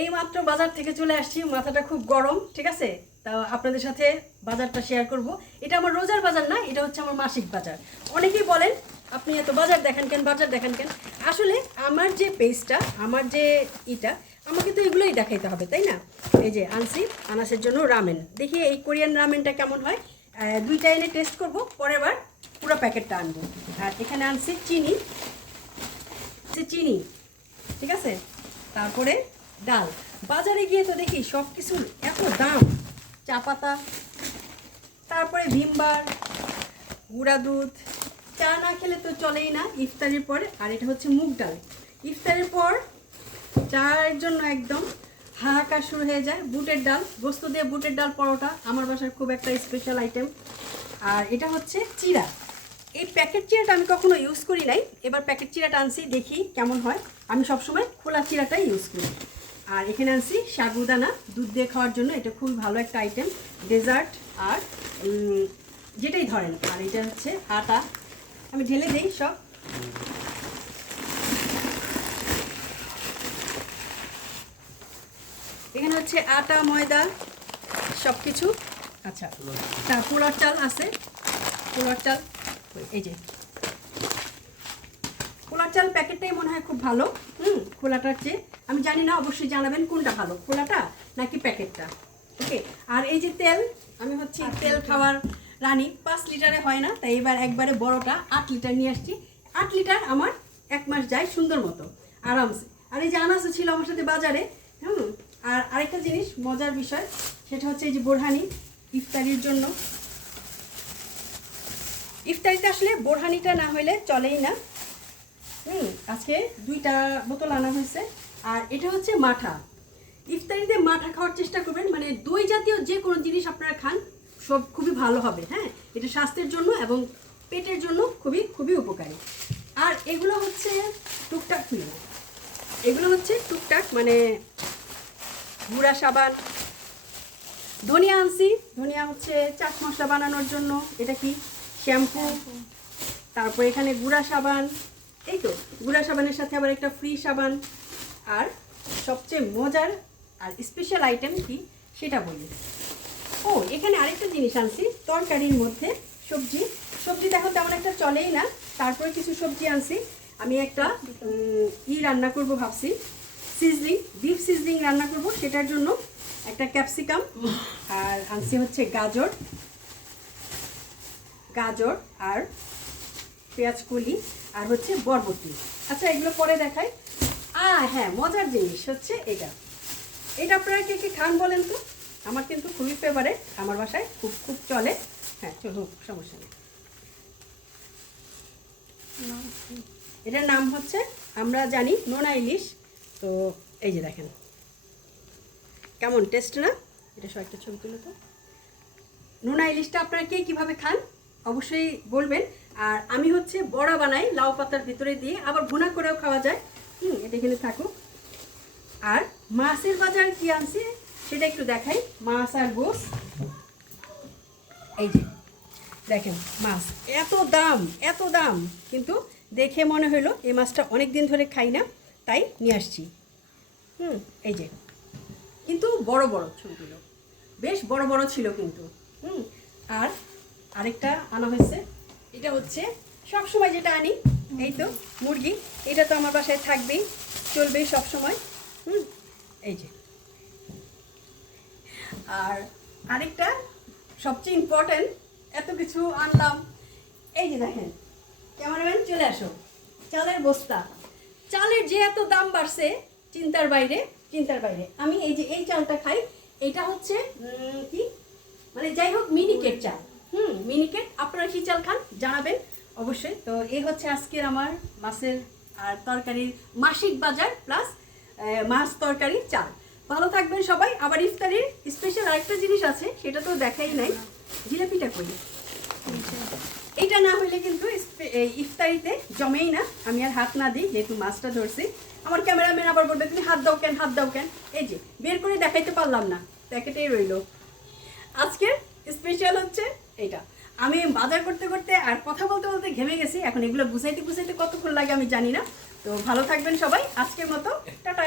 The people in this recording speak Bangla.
এই মাত্র বাজার থেকে চলে আসছি, মাথাটা খুব গরম, ঠিক আছে। তা আপনাদের সাথে বাজারটা শেয়ার করব। এটা আমার রোজার বাজার না, এটা হচ্ছে আমার মাসিক বাজার। অনেকেই বলেন আপনি এত বাজার দেখেন কেন, বাজার দেখেন কেন। আসলে আমার যে পেজটা, আমার যে আমাকে তো এগুলোই দেখাইতে হবে, তাই না। এই যে আনছি আনাসের জন্য রামেন, দেখি এই কোরিয়ান রামেনটা কেমন হয়। দুইটা এনে টেস্ট করব, পরের বার পুরো প্যাকেটটা আনবো। আর এখানে আনছি চিনি, ঠিক আছে। তারপরে ডাল। বাজারে গিয়ে তো দেখি সব কিছুর এত দাম, চা পাতা, তারপরে ভিমবার, গুঁড়া দুধ। চা না খেলে তো চলেই না ইফতারের পরে। আর এটা হচ্ছে মুগ ডাল, ইফতারের পর চায়ের জন্য একদম হাহাকার শুরু হয়ে যায়। বুটের ডাল, গোস্ত দিয়ে বুটের ডাল পরোটা আমার বাসার খুব একটা স্পেশাল আইটেম। আর এটা হচ্ছে চিড়া। এই প্যাকেট চিড়াটা আমি কখনো ইউজ করি নাই, এবার প্যাকেট চিড়াটা আনছি, দেখি কেমন হয়। আমি সবসময় খোলা চিড়াটাই ইউজ করি। আর এখানে আনছি সাগুদানা, দুধ দিয়ে খাওয়ার জন্য, এটা খুব ভালো একটা আইটেম, ডেজার্ট আর যেটাই ধরেন। আর এটা হচ্ছে আটা, আমি ঢেলে দিই সব। এখানে হচ্ছে আটা, ময়দা, সব কিছু। আচ্ছা, পোলার চাল আছে, পোলার চাল। এই যে পোলার চাল প্যাকেটটাই মনে হয় খুব ভালো। খোলাটার চেয়ে, আমি জানি না, অবশ্যই জানাবেন কোনটা ভালো, খোলাটা নাকি প্যাকেটটা। ওকে। আর এই যে তেল, আমি হচ্ছে তেল খাওয়ার রানী, 5 লিটারে হয় না, তাই এবার একবারে বড়টা 8 লিটার নিয়ে আসছি। 8 লিটার আমার 1 মাস যায় সুন্দর মতো, আরামসে। আর এই যে আনাসও ছিল আমার সাথে বাজারে। আর আরেকটা জিনিস মজার বিষয়, সেটা হচ্ছে এই যে বোরহানি, ইফতারির জন্য। ইফতারিতে আসলে বোরহানিটা না হইলে চলেই না। আজকে 2টা বোতল আনা হয়েছে। আর এটা হচ্ছে মাঠা। ইফতারিতে মাঠা খাওয়ার চেষ্টা করবেন, মানে দই জাতীয় যে কোনো জিনিস আপনারা খান সব খুবই ভালো হবে। হ্যাঁ, এটা স্বাস্থ্যের জন্য এবং পেটের জন্য খুবই খুবই উপকারী। আর এগুলো হচ্ছে টুকটাক, এগুলো হচ্ছে টুকটাক, মানে গুঁড়া সাবান। ধনিয়া আনছি, ধনিয়া হচ্ছে চাট মশলা বানানোর জন্য। এটা কি শ্যাম্পু। তারপর এখানে গুঁড়া সাবান, এই তো গুঁড়া সাবানের সাথে আবার একটা ফ্রি সাবান। আর সবচেয়ে মজার আর স্পেশাল আইটেম কি সেটা বলি। ও, এখানে আরেকটা জিনিস আনছি, তরকারির মধ্যে সবজি। সবজি দেখো তেমন একটা চলেই না, তারপরে কিছু সবজি আনছি। আমি একটা রান্না করব ভাবছি, সিজলিং, বিফ সিজলিং রান্না করব, সেটার জন্য একটা ক্যাপসিকাম। আর আনছি হচ্ছে গাজর আর পেঁয়াজ কলি, আর হচ্ছে বরবটি। আচ্ছা, এগুলো পরে দেখাই। হ্যাঁ, মজার জিনিস হচ্ছে এটা আপনারা কে কে খান বলেন তো। আমার কিন্তু খুবই ফেভারিট, আমার বাসায় খুব খুব চলে। হ্যাঁ, চলুন, সমস্যা নেই। এটার নাম হচ্ছে, আমরা জানি, নোনা ইলিশ। তো এই যে দেখেন কেমন টেস্ট না, এটা সব একটা ছবি তুলে তো। নোনা ইলিশটা আপনারা কে কীভাবে খান অবশ্যই বলবেন। আর আমি হচ্ছে বড়া বানাই, লাউ পাতার ভিতরে দিয়ে, আবার ভুনা করেও খাওয়া যায়। এটা এখানে থাকুক। আর মাছের বাজার কি আনছি সেটা একটু দেখাই। মাছ আর গোস, এই যে দেখেন মাছ, এত দাম, কিন্তু দেখে মনে হলো এই মাছটা অনেক দিন ধরে খাই না, তাই নিয়ে আসছি। এই যে, কিন্তু বড় বড় ছবিগুলো বেশ বড় বড় ছিল কিন্তু। আর আরেকটা আনা হয়েছে, এটা হচ্ছে সবসময় যেটা আনি, এই তো মুরগি। এটা তো আমার বাসায় থাকবেই, চলবেই সব সময়। এই যে, আর আরেকটা সবচেয়ে ইম্পর্টেন্ট, এত কিছু আনলাম, এই যে দেখেন, ক্যামেরাম্যান চলে আসো, চালের বস্তা। চালের যে এত দাম বাড়ছে, চিন্তার বাইরে। আমি এই যে এই চালটা খাই, এটা হচ্ছে কি, মানে যাই হোক, মিনিকেট চাল। মিনিকেট। আপনারা কি চাল খান জানাবেন অবশ্যই। তো এই হচ্ছে আজকের আমার মাছের আর তরকারির মাসিক বাজার, প্লাস মাছ, তরকারি, চাল। ভালো থাকবেন সবাই। আবার ইফতারির স্পেশাল আরেকটা জিনিস আছে, সেটা তো দেখাই নাই, জিলাপিটা করি। এটা না হইলে কিন্তু ইফতারিতে জমেই না, আমি আর হাত না দিই, যেহেতু মাছটা ধরছি। আমার ক্যামেরাম্যান আবার বলবে তুমি হাত দাও কেন। এই যে বের করে দেখাইতে পারলাম না, প্যাকেটেই রইল। আজকের স্পেশাল হচ্ছে এটা। আমি বাজার করতে করতে আর কথা বলতে বলতে ঘেমে গেছি, এখন এগুলো বুঝাইতে কতক্ষণ লাগে আমি জানি না। তো ভালো থাকবেন সবাই, আজকের মতো টাটা।